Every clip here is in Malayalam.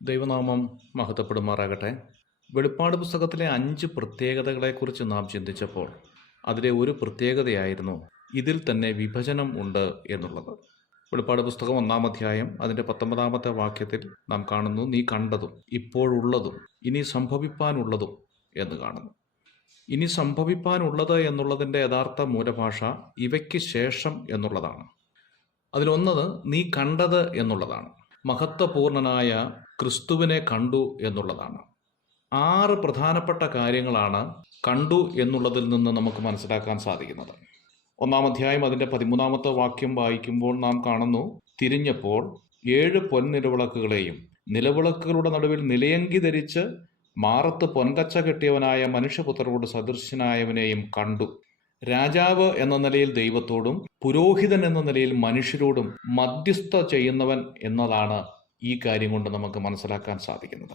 ദൈവനാമം മഹത്വപ്പെടുമാറാകട്ടെ. വെളിപ്പാട് പുസ്തകത്തിലെ 5 പ്രത്യേകതകളെക്കുറിച്ച് നാം ചിന്തിച്ചപ്പോൾ അതിലെ ഒരു പ്രത്യേകതയായിരുന്നു ഇതിൽ തന്നെ വിഭജനം ഉണ്ട് എന്നുള്ളത്. വെളിപ്പാട് പുസ്തകം 1-ാം അധ്യായം അതിൻ്റെ 19-ാമത്തെ വാക്യത്തിൽ നാം കാണുന്നു, നീ കണ്ടതും ഇപ്പോഴുള്ളതും ഇനി സംഭവിപ്പാനുള്ളതും എന്ന് കാണുന്നു. ഇനി സംഭവിപ്പാനുള്ളത് എന്നുള്ളതിൻ്റെ യഥാർത്ഥ മൂലഭാഷ ഇവയ്ക്ക് ശേഷം എന്നുള്ളതാണ്. അതിലൊന്നത് നീ കണ്ടത് എന്നുള്ളതാണ്. മഹത്വപൂർണനായ ക്രിസ്തുവിനെ കണ്ടു എന്നുള്ളതാണ്. 6 പ്രധാനപ്പെട്ട കാര്യങ്ങളാണ് കണ്ടു എന്നുള്ളതിൽ നിന്ന് നമുക്ക് മനസ്സിലാക്കാൻ സാധിക്കുന്നത്. 1-ാം അധ്യായം അതിൻ്റെ 13-ാമത്തെ വാക്യം വായിക്കുമ്പോൾ നാം കാണുന്നു, തിരിഞ്ഞപ്പോൾ 7 പൊൻനിലവിളക്കുകളെയും നിലവിളക്കുകളുടെ നടുവിൽ നിലയങ്കി ധരിച്ച് മാറത്ത് പൊൻകച്ച കെട്ടിയവനായ മനുഷ്യപുത്രരോട് സദൃശനായവനെയും കണ്ടു. രാജാവ് എന്ന നിലയിൽ ദൈവത്തോടും പുരോഹിതൻ എന്ന നിലയിൽ മനുഷ്യരോടും മധ്യസ്ഥ ചെയ്യുന്നവൻ എന്നതാണ് ഈ കാര്യം കൊണ്ട് നമുക്ക് മനസ്സിലാക്കാൻ സാധിക്കുന്നത്.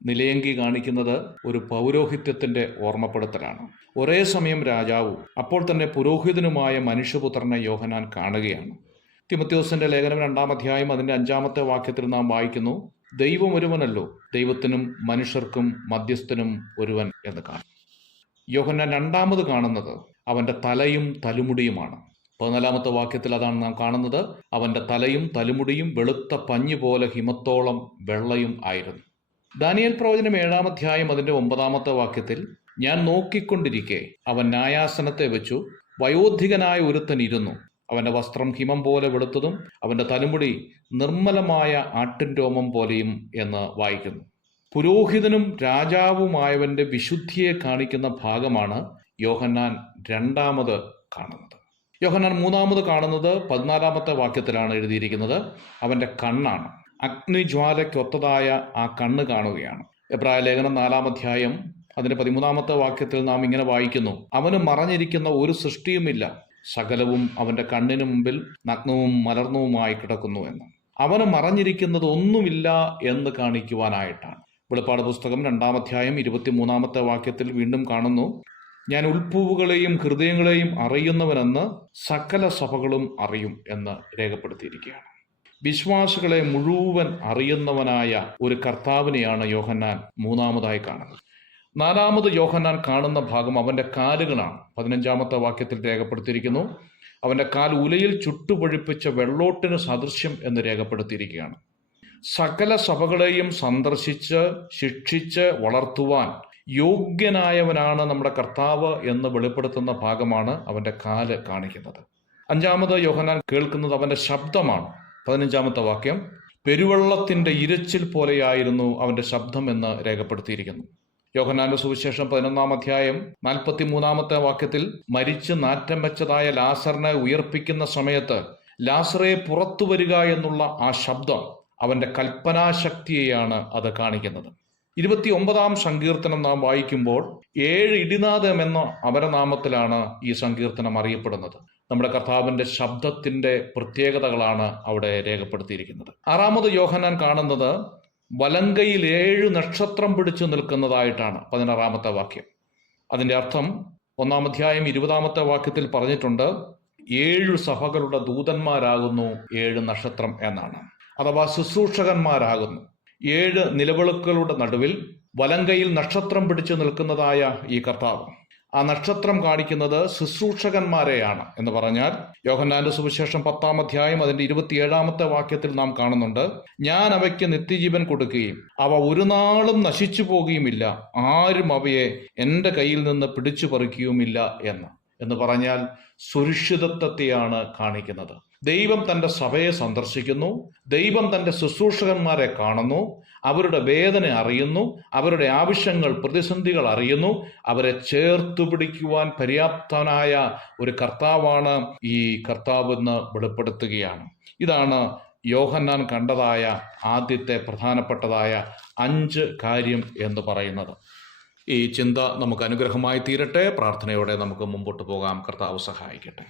നിലയങ്കി കാണിക്കുന്നത് ഒരു പൗരോഹിത്യത്തിന്റെ ഓർമ്മപ്പെടുത്തലാണ്. ഒരേ സമയം രാജാവും അപ്പോൾ തന്നെ പുരോഹിതനുമായ മനുഷ്യപുത്രനെ യോഹന്നാൻ കാണുകയാണ്. തിമോഥെയോസിന്റെ ലേഖനം 2-ാം അധ്യായം അതിൻ്റെ 5-ാമത്തെ വാക്യത്തിൽ നാം വായിക്കുന്നു, ദൈവം ഒരുവനല്ലോ, ദൈവത്തിനും മനുഷ്യർക്കും മധ്യസ്ഥനും ഒരുവൻ എന്ന് കാണും. യോഹന്നാൻ രണ്ടാമത് കാണുന്നത് അവൻ്റെ തലയും തലമുടിയുമാണ്. 14-ാമത്തെ വാക്യത്തിൽ അതാണ് നാം കാണുന്നത്, അവൻ്റെ തലയും തലമുടിയും വെളുത്ത പഞ്ഞു പോലെ ഹിമത്തോളം വെള്ളയും ആയിരുന്നു. ദാനിയേൽ പ്രവചനം 7-ാം അധ്യായം അതിൻ്റെ 9-ാമത്തെ വാക്യത്തിൽ, ഞാൻ നോക്കിക്കൊണ്ടിരിക്കെ അവൻ ന്യായാസനത്തെ വെച്ചു, വയോധികനായ ഒരുത്തൻ ഇരുന്നു, അവൻ്റെ വസ്ത്രം ഹിമം പോലെ വെളുത്തതും അവൻ്റെ തലമുടി നിർമ്മലമായ ആട്ടിൻ രോമം പോലെയും എന്ന് വായിക്കുന്നു. പുരോഹിതനും രാജാവുമായവൻ്റെ വിശുദ്ധിയെ കാണിക്കുന്ന ഭാഗമാണ് യോഹന്നാൻ രണ്ടാമത് കാണുന്നത്. യോഹന്നാൻ മൂന്നാമത് കാണുന്നത് 14-ാമത്തെ വാക്യത്തിലാണ് എഴുതിയിരിക്കുന്നത്, അവൻ്റെ കണ്ണാണ്. അഗ്നിജ്വാലയ്ക്കൊത്തതായ ആ കണ്ണ് കാണുകയാണ്. എബ്രായ ലേഖനം 4-ാം അധ്യായം അതിൻ്റെ 13-ാമത്തെ വാക്യത്തിൽ നാം ഇങ്ങനെ വായിക്കുന്നു, അവന് മറഞ്ഞിരിക്കുന്ന ഒരു സൃഷ്ടിയുമില്ല, സകലവും അവൻ്റെ കണ്ണിന് മുമ്പിൽ നഗ്നവും മലർന്നവുമായി കിടക്കുന്നു എന്ന്. അവന് മറഞ്ഞിരിക്കുന്നത് ഒന്നുമില്ല എന്ന് കാണിക്കുവാനായിട്ടാണ്. വെളിപ്പാട് പുസ്തകം 2-ാം അധ്യായം 23-ാമത്തെ വാക്യത്തിൽ വീണ്ടും കാണുന്നു, ഞാൻ ഉൾപ്പൂവുകളെയും ഹൃദയങ്ങളെയും അറിയുന്നവനെന്ന് സകല സഭകളും അറിയും എന്ന് രേഖപ്പെടുത്തിയിരിക്കുകയാണ്. വിശ്വാസികളെ മുഴുവൻ അറിയുന്നവനായ ഒരു കർത്താവിനെയാണ് യോഹന്നാൻ മൂന്നാമതായി കാണുന്നത്. 4-ാമത് യോഹന്നാൻ കാണുന്ന ഭാഗം അവൻ്റെ കാലുകളാണ്. 15-ാമത്തെ വാക്യത്തിൽ രേഖപ്പെടുത്തിയിരിക്കുന്നു, അവൻ്റെ കാൽ ഉലയിൽ ചുട്ടുപൊഴിപ്പിച്ച വെള്ളോട്ടിന് സദൃശ്യം എന്ന് രേഖപ്പെടുത്തിയിരിക്കുകയാണ്. സകല സഭകളെയും സന്ദർശിച്ച് ശിക്ഷിച്ച് വളർത്തുവാൻ യോഗ്യനായവനാണ് നമ്മുടെ കർത്താവ് എന്ന് വെളിപ്പെടുത്തുന്ന ഭാഗമാണ് അവൻ്റെ കാല് കാണിക്കുന്നത്. 5-ാമത് യോഹന്നാൻ കേൾക്കുന്നത് അവൻ്റെ ശബ്ദമാണ്. 15-ാമത്തെ വാക്യം, പെരുവെള്ളത്തിൻ്റെ ഇരച്ചിൽ പോലെയായിരുന്നു അവൻ്റെ ശബ്ദം എന്ന് രേഖപ്പെടുത്തിയിരിക്കുന്നു. യോഹന്നാന്റെ സുവിശേഷം 11-ാം അധ്യായം 43-ാമത്തെ വാക്യത്തിൽ, മരിച്ച് നാറ്റം വെച്ചതായ ലാസറിനെ ഉയർപ്പിക്കുന്ന സമയത്ത് ലാസറെ പുറത്തു വരിക എന്നുള്ള ആ ശബ്ദം അവൻ്റെ കൽപ്പനാശക്തിയെയാണ് അത് കാണിക്കുന്നത്. 29-ാം സങ്കീർത്തനം നാം വായിക്കുമ്പോൾ 7 ഇടിനാദം എന്ന അപരനാമത്തിലാണ് ഈ സങ്കീർത്തനം അറിയപ്പെടുന്നത്. നമ്മുടെ കർത്താവിൻ്റെ ശബ്ദത്തിൻ്റെ പ്രത്യേകതകളാണ് അവിടെ രേഖപ്പെടുത്തിയിരിക്കുന്നത്. 6-ാമത് യോഹന്നാൻ കാണുന്നത് വലങ്കയിൽ 7 നക്ഷത്രം പിടിച്ചു നിൽക്കുന്നതായിട്ടാണ്. 16-ാമത്തെ വാക്യം. അതിൻ്റെ അർത്ഥം 1-ാം അധ്യായം 20-ാമത്തെ വാക്യത്തിൽ പറഞ്ഞിട്ടുണ്ട്, 7 സഭകളുടെ ദൂതന്മാരാകുന്നു 7 നക്ഷത്രം എന്നാണ്, അഥവാ ശുശ്രൂഷകന്മാരാകുന്നു. 7 നിലവിളക്കുകളുടെ നടുവിൽ വലങ്കയിൽ നക്ഷത്രം പിടിച്ചു നിൽക്കുന്നതായ ഈ കർത്താവ്, ആ നക്ഷത്രം കാണിക്കുന്നത് ശുശ്രൂഷകന്മാരെയാണ് എന്ന് പറഞ്ഞാൽ, യോഹന്നാന്റെ സുവിശേഷം 10-ാം അധ്യായം അതിൻ്റെ 27-ാമത്തെ വാക്യത്തിൽ നാം കാണുന്നുണ്ട്, ഞാൻ അവയ്ക്ക് നിത്യജീവൻ കൊടുക്കുകയും അവ ഒരു നാളും നശിച്ചു പോകുകയുമില്ല, ആരും അവയെ എൻ്റെ കയ്യിൽ നിന്ന് പിടിച്ചു പറിക്കുകയുമില്ല എന്ന് പറഞ്ഞാൽ സുരക്ഷിതത്വത്തെയാണ് കാണിക്കുന്നത്. ദൈവം തൻ്റെ സഭയെ സന്ദർശിക്കുന്നു, ദൈവം തൻ്റെ ശുശ്രൂഷകന്മാരെ കാണുന്നു, അവരുടെ വേദന അറിയുന്നു, അവരുടെ ആവശ്യങ്ങൾ പ്രതിസന്ധികൾ അറിയുന്നു, അവരെ ചേർത്തു പിടിക്കുവാൻ പര്യാപ്തനായ ഒരു കർത്താവാണ് ഈ കർത്താവെന്ന് വെളിപ്പെടുത്തുകയാണ്. ഇതാണ് യോഹന്നാൻ കണ്ടതായ ആദ്യത്തെ പ്രധാനപ്പെട്ടതായ 5 കാര്യം എന്ന് പറയുന്നത്. ഈ ചിന്ത നമുക്ക് അനുഗ്രഹമായി തീരട്ടെ. പ്രാർത്ഥനയോടെ നമുക്ക് മുമ്പോട്ട് പോകാം. കർത്താവ് സഹായിക്കട്ടെ.